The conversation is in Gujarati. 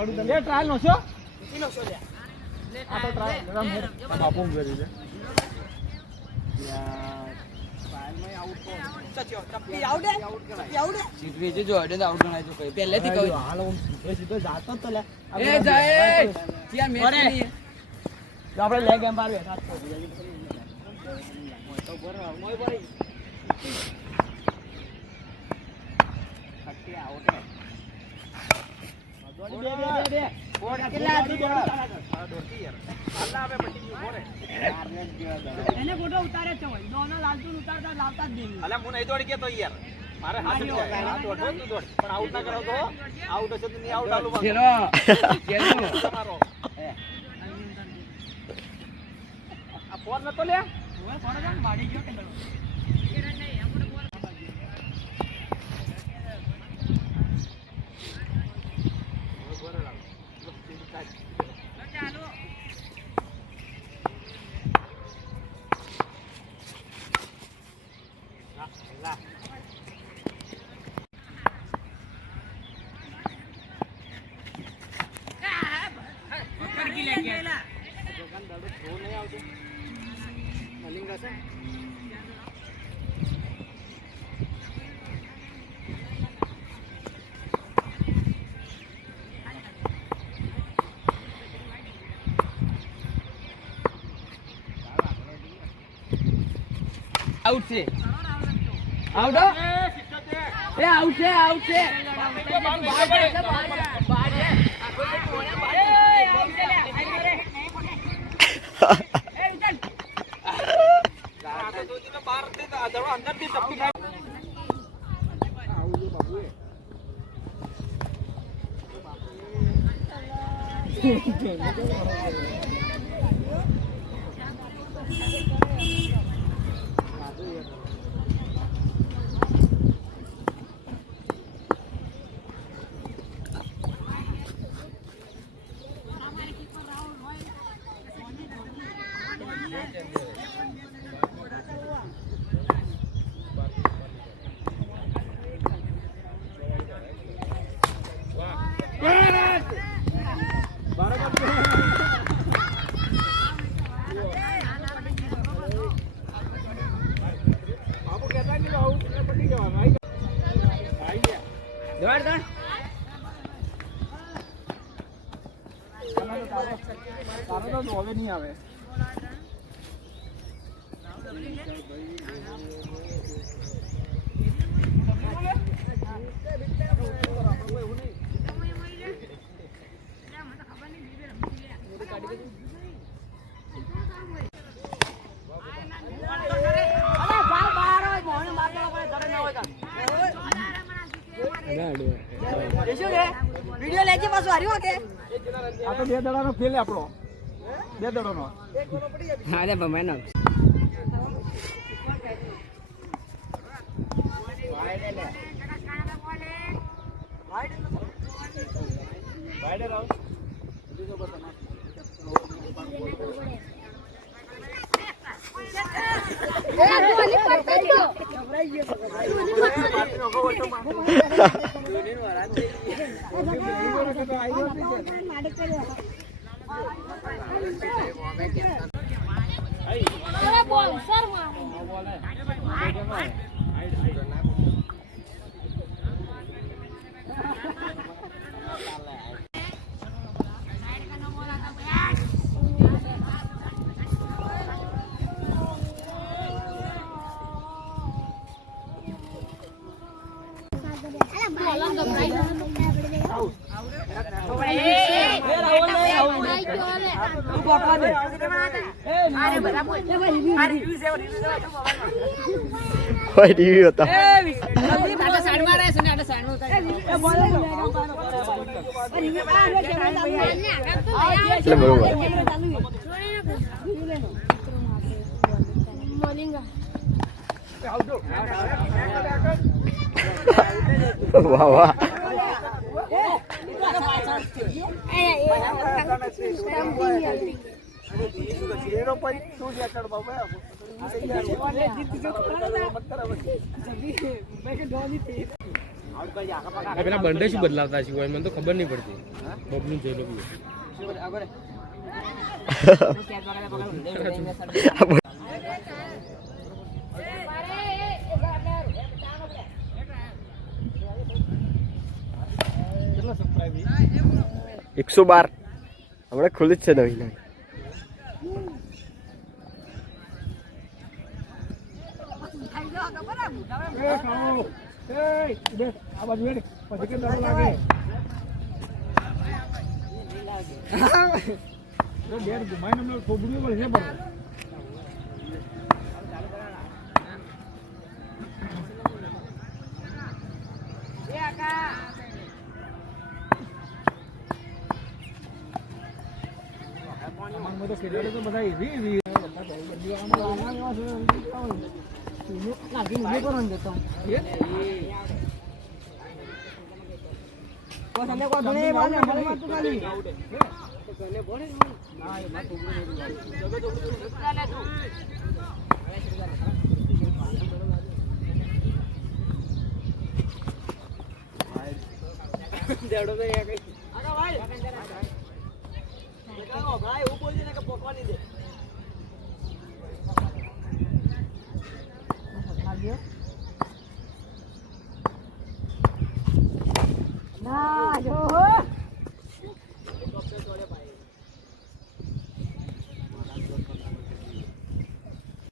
લે ટ્રાયલ નો છો આ તો ટ્રાયલ રમ બાપુ કરી દે યાર ટ્રાયલ માં આઉટ કો સચ્યો ચપ્પી આઉટ હે ચપ્પી આઉટ હે જીતવી છે જો અડે આઉટ ગણાય તો કઈ પહેલેથી કહું હાલ હું સીધો જાતો તો લે એ જાય યાર મેચ નહીં તો આપણે લે ગેમ પાર બેઠા તો તો બરો મોય ભાઈ ખટ્ટી આઉટ હે બે બોડ કેટલા આદમી દોડતી યાર અલ્લાહ હવે પટી ગયું બોરે એને ફોટો ઉતારે છે ભાઈ દોનો લાલતું ઉતારતા લાવતા જ નહીં અલ્યા હું નહીં દોડી કે તો યાર મારે હાથ જાય હાથ દોડ તું દોડ પણ આઉટ ના કરો તો આઉટ હશે તો નહીં આઉટ આલું ચલો તમારો આ ફોન નતો લે ઓય ફોન જાન બાડી ગયો કે દડો એ રન નહીં આપણે બોલ ચાલો લા પકડ કે લે ગયા દુકાન દાડો થો નહીં આવતો મલિંગા છે આઉટ છે આઉટ એ આઉટ છે આઉટ છે હવે નહીં આવે વિડિયો લેજે પાછો હાર્યો કે આ તો બે દડાનો ફેલ આપણો બે દડાનો હા લે બમેનો વાઈડે રાવ બીજો બસ કોઈ ટીવી હતો એટલે બરોબર વાહ વાહ આ પેલા બંડે શું બદલાવતા છે મને તો ખબર નહીં પડતી બબલું જોઈ લો બી કેટલો સબસ્ક્રાઇબ 112 હમણાં ખુલ્લી જ છે નવી આ બાજુ હેડ પછી કેમ ડર લાગે બેર ઘુમાઈને મને ખોબડ્યું પડશે પણ તો ખેલાડી તો બધા એવી ભાઈ હું બોલજે ને કે પોકવાની દે ના જો